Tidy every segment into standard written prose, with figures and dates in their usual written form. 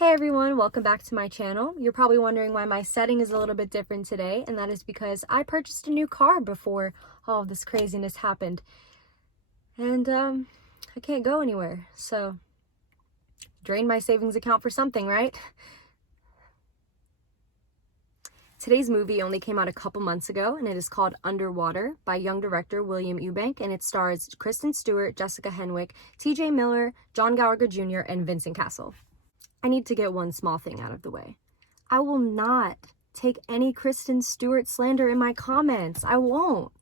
Hey everyone, welcome back to my channel. You're probably wondering why my setting is a little bit different today, and that is because I purchased a new car before all of this craziness happened. And I can't go anywhere, so drain my savings account for something, right? Today's movie only came out a couple months ago, and it is called Underwater by young director William Eubank, and it stars Kristen Stewart, Jessica Henwick, TJ Miller, John Gallagher Jr., and Vincent Cassel. I need to get one small thing out of the way. I will not take any Kristen Stewart slander in my comments. I won't.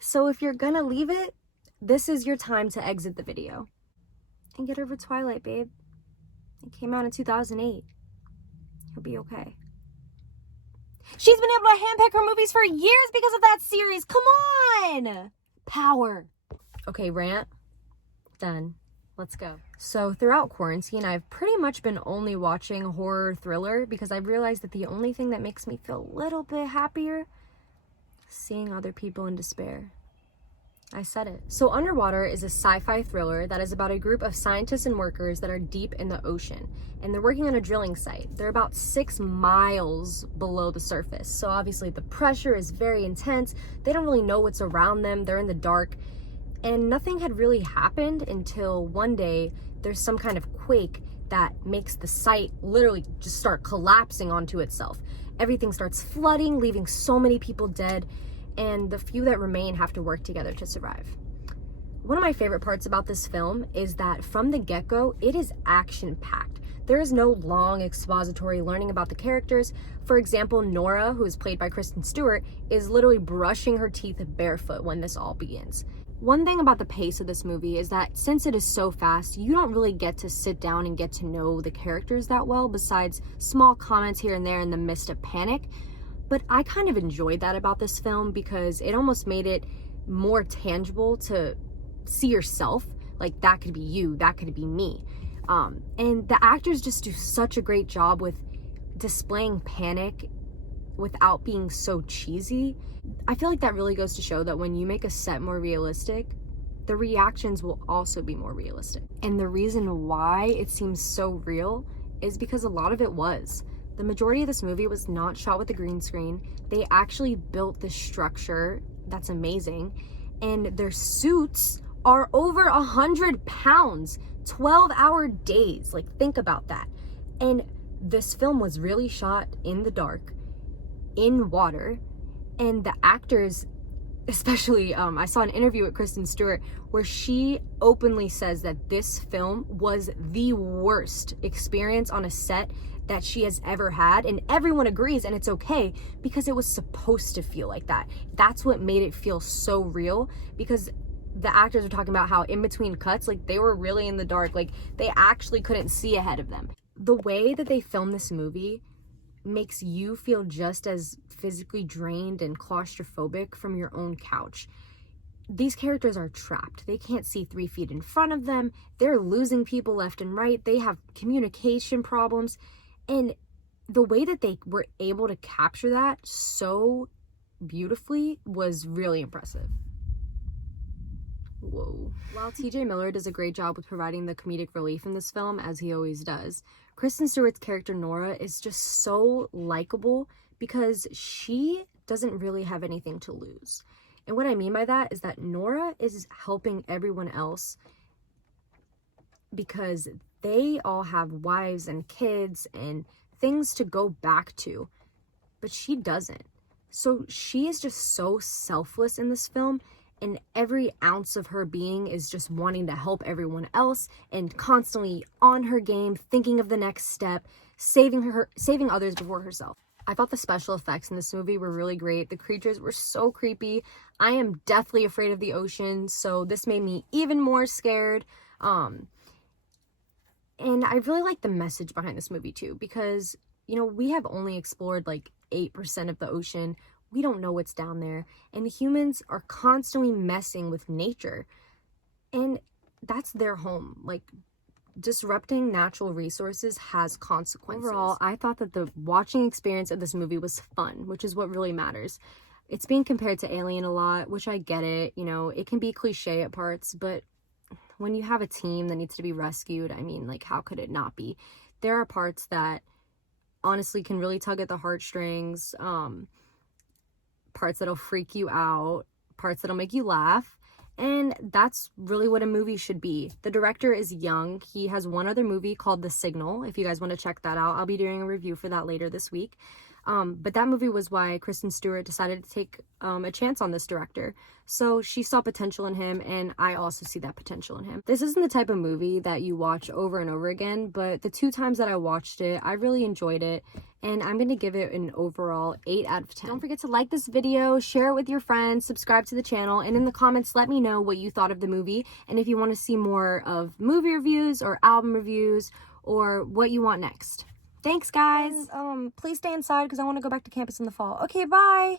So if you're gonna leave it, this is your time to exit the video. And get over Twilight, babe. It came out in 2008. You'll be okay. She's been able to handpick her movies for years because of that series. Come on! Power. Okay, rant. Done. Let's go. So throughout quarantine, I've pretty much been only watching horror thriller because I've realized that the only thing that makes me feel a little bit happier is seeing other people in despair. I said it. So Underwater is a sci-fi thriller that is about a group of scientists and workers that are deep in the ocean, and they're working on a drilling site. They're about 6 miles below the surface. So obviously the pressure is very intense. They don't really know what's around them. They're in the dark. And nothing had really happened until one day there's some kind of quake that makes the site literally just start collapsing onto itself. Everything starts flooding, leaving so many people dead, and the few that remain have to work together to survive. One of my favorite parts about this film is that from the get-go, it is action-packed. There is no long expository learning about the characters. For example, Nora, who is played by Kristen Stewart, is literally brushing her teeth barefoot when this all begins. One thing about the pace of this movie is that since it is so fast, you don't really get to sit down and get to know the characters that well, besides small comments here and there in the midst of panic. But I kind of enjoyed that about this film because it almost made it more tangible to see yourself. Like, that could be you, that could be me. And the actors just do such a great job with displaying panic without being so cheesy. I feel like that really goes to show that when you make a set more realistic, the reactions will also be more realistic. And the reason why it seems so real is because a lot of it was. The majority of this movie was not shot with a green screen. They actually built this structure that's amazing, and their suits are over 100 pounds, 12-hour days. Like, think about that. And this film was really shot in the dark, in water, and the actors, especially, I saw an interview with Kristen Stewart where she openly says that this film was the worst experience on a set that she has ever had, and everyone agrees, and it's okay because it was supposed to feel like that. That's what made it feel so real, because the actors were talking about how in between cuts, like, they were really in the dark, like they actually couldn't see ahead of them. The way that they filmed this movie makes you feel just as physically drained and claustrophobic from your own couch. These characters are trapped. They can't see 3 feet in front of them. They're losing people left and right. They have communication problems. And the way that they were able to capture that so beautifully was really impressive. Whoa. While TJ Miller does a great job with providing the comedic relief in this film, as he always does, Kristen Stewart's character Nora is just so likable because she doesn't really have anything to lose. And what I mean by that is that Nora is helping everyone else because they all have wives and kids and things to go back to, but she doesn't. So she is just so selfless in this film, and every ounce of her being is just wanting to help everyone else and constantly on her game, thinking of the next step, saving others before herself. I thought the special effects in this movie were really great. The creatures were so creepy. I am deathly afraid of the ocean, so this made me even more scared. And I really like the message behind this movie too, because, you know, we have only explored like 8% of the ocean. We don't know what's down there, and humans are constantly messing with nature, and that's their home. Like, disrupting natural resources has consequences. Overall, I thought that the watching experience of this movie was fun, which is what really matters. It's being compared to Alien a lot, which I get it, you know, it can be cliche at parts, but when you have a team that needs to be rescued, I mean, like, how could it not be? there are parts that honestly can really tug at the heartstrings, parts that'll freak you out, parts that'll make you laugh. And that's really what a movie should be. The director is young. He has one other movie called The Signal. If you guys want to check that out, I'll be doing a review for that later this week. But that movie was why Kristen Stewart decided to take a chance on this director. So she saw potential in him, and I also see that potential in him. This isn't the type of movie that you watch over and over again, but the 2 times that I watched it, I really enjoyed it, and I'm going to give it an overall 8 out of 10. Don't forget to like this video, share it with your friends, subscribe to the channel, and in the comments, let me know what you thought of the movie, and if you want to see more of movie reviews or album reviews, or what you want next. Thanks, guys. Please stay inside because I want to go back to campus in the fall. Okay, bye.